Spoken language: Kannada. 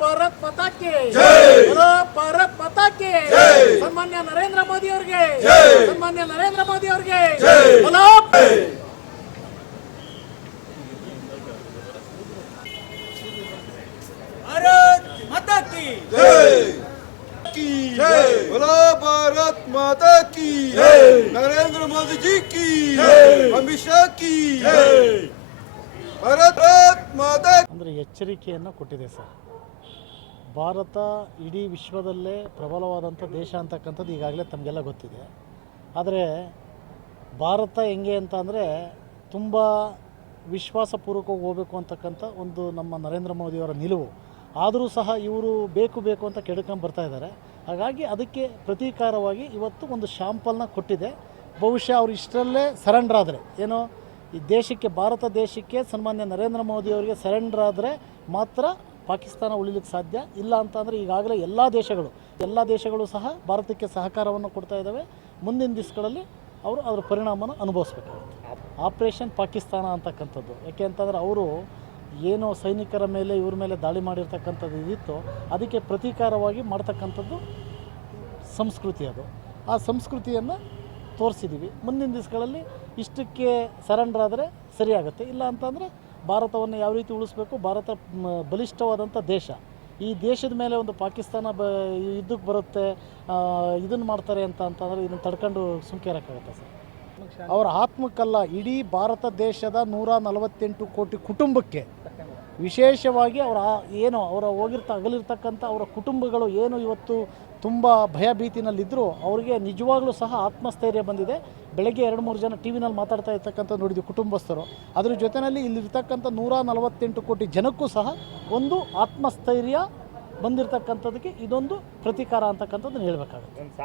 ಭಾರತ್ ಮಾತಾ ಕಿ बोलो ಭಾರತ್ ಮಾತಾ ಕಿ ಸನ್ಮಾನ್ಯ ನರೇಂದ್ರ ಮೋದಿ ಅವರಿಗೆ ಸನ್ಮಾನ್ಯ ನರೇಂದ್ರ ಮೋದಿ ಅವರಿಗೆ बोलो भारत माता की की बोलो भारत माता की नरेंद्र मोदी जी की अमित शाह की भारत भारत माता ಅಂದರೆ ಎಚ್ಚರಿಕೆಯನ್ನು ಕೊಟ್ಟಿದೆ ಸರ್ ಭಾರತ ಇಡೀ ವಿಶ್ವದಲ್ಲೇ ಪ್ರಬಲವಾದಂಥ ದೇಶ ಅಂತಕ್ಕಂಥದ್ದು ಈಗಾಗಲೇ ತಮಗೆಲ್ಲ ಗೊತ್ತಿದೆ. ಆದರೆ ಭಾರತ ಹೆಂಗೆ ಅಂತ ಅಂದರೆ ತುಂಬ ವಿಶ್ವಾಸಪೂರ್ವಕವಾಗಿ ಹೋಗಬೇಕು ಅಂತಕ್ಕಂಥ ಒಂದು ನಮ್ಮ ನರೇಂದ್ರ ಮೋದಿಯವರ ನಿಲುವು. ಆದರೂ ಸಹ ಇವರು ಬೇಕು ಬೇಕು ಅಂತ ಕೆಡ್ಕೊಂಡು ಬರ್ತಾ ಇದ್ದಾರೆ. ಹಾಗಾಗಿ ಅದಕ್ಕೆ ಪ್ರತೀಕಾರವಾಗಿ ಇವತ್ತು ಒಂದು ಶಾಂಪಲ್ನ ಕೊಟ್ಟಿದೆ. ಬಹುಶಃ ಅವರು ಇಷ್ಟರಲ್ಲೇ ಸರೆಂಡರ್ ಆದರೆ. ಏನೋ ಈ ದೇಶಕ್ಕೆ, ಭಾರತ ದೇಶಕ್ಕೆ ಸನ್ಮಾನ್ಯ ನರೇಂದ್ರ ಮೋದಿ ಅವರಿಗೆ ಸರೆಂಡರ್ ಆದರೆ ಮಾತ್ರ ಪಾಕಿಸ್ತಾನ ಉಳಿಲಿಕ್ಕೆ ಸಾಧ್ಯ? ಇಲ್ಲ ಅಂತಂದರೆ ಈಗಾಗಲೇ ಎಲ್ಲ ದೇಶಗಳು ಎಲ್ಲ ದೇಶಗಳು ಸಹ ಭಾರತಕ್ಕೆ ಸಹಕಾರವನ್ನು ಕೊಡ್ತಾ ಇದ್ದಾವೆ. ಮುಂದಿನ ದಿವಸಗಳಲ್ಲಿ ಅವರು ಅದರ ಪರಿಣಾಮನ ಅನುಭವಿಸ್ಬೇಕಾಗುತ್ತೆ. ಆಪ್ರೇಷನ್ ಪಾಕಿಸ್ತಾನ ಅಂತಕ್ಕಂಥದ್ದು. ಯಾಕೆ ಅಂತಂದರೆ ಅವರು ಏನೋ ಸೈನಿಕರ ಮೇಲೆ, ಇವ್ರ ಮೇಲೆ ದಾಳಿ ಮಾಡಿರ್ತಕ್ಕಂಥದ್ದು ಇದಿತ್ತು. ಅದಕ್ಕೆ ಪ್ರತೀಕಾರವಾಗಿ ಮಾಡ್ತಕ್ಕಂಥದ್ದು ಸಂಸ್ಕೃತಿ ಅದು. ಆ ಸಂಸ್ಕೃತಿಯನ್ನು ತೋರಿಸಿದ್ದೀವಿ ಮುಂದಿನ ದಿವಸಗಳಲ್ಲಿ ಇಷ್ಟಕ್ಕೆ ಸರೆಂಡರ್ ಆದರೆ ಸರಿಯಾಗುತ್ತೆ. ಇಲ್ಲ ಅಂತಂದರೆ ಭಾರತವನ್ನು ಯಾವ ರೀತಿ ಉಳಿಸ್ಬೇಕು? ಭಾರತ ಬಲಿಷ್ಠವಾದಂಥ ದೇಶ. ಈ ದೇಶದ ಮೇಲೆ ಒಂದು ಪಾಕಿಸ್ತಾನ ಬ ಯುದ್ಧಕ್ಕೆ ಬರುತ್ತೆ ಇದನ್ನು ಮಾಡ್ತಾರೆ ಅಂತ ಅಂತಂದರೆ ಇದನ್ನು ತಡ್ಕೊಂಡು ಸುಮ್ಕೆ ಇರೋಕ್ಕಾಗತ್ತೆ ಸರ್ ಅವರ ಆತ್ಮಕ್ಕಲ್ಲ ಇಡೀ ಭಾರತ ದೇಶದ ನೂರ ನಲವತ್ತೆಂಟು ಕೋಟಿ ಕುಟುಂಬಕ್ಕೆ ವಿಶೇಷವಾಗಿ ಅವರ ಏನು ಅವರ ಹೋಗಿರ್ತ ಅಗಲಿರ್ತಕ್ಕಂಥ ಅವರ ಕುಟುಂಬಗಳು ಏನು ಇವತ್ತು ತುಂಬ ಭಯ ಭೀತಿನಲ್ಲಿದ್ದರು ಅವರಿಗೆ ನಿಜವಾಗ್ಲೂ ಸಹ ಆತ್ಮಸ್ಥೈರ್ಯ ಬಂದಿದೆ. ಬೆಳಗ್ಗೆ ಎರಡು ಮೂರು ಜನ ಟಿ ವಿನಲ್ಲಿ ಮಾತಾಡ್ತಾ ಇರ್ತಕ್ಕಂಥ ನೋಡಿದ್ವಿ ಕುಟುಂಬಸ್ಥರು. ಅದ್ರ ಜೊತೆಯಲ್ಲಿ ಇಲ್ಲಿರ್ತಕ್ಕಂಥ ನೂರ ನಲವತ್ತೆಂಟು ಕೋಟಿ ಜನಕ್ಕೂ ಸಹ ಒಂದು ಆತ್ಮಸ್ಥೈರ್ಯ ಬಂದಿರತಕ್ಕಂಥದ್ದಕ್ಕೆ ಇದೊಂದು ಪ್ರತೀಕಾರ ಅಂತಕ್ಕಂಥದ್ದನ್ನು ಹೇಳಬೇಕಾಗುತ್ತೆ.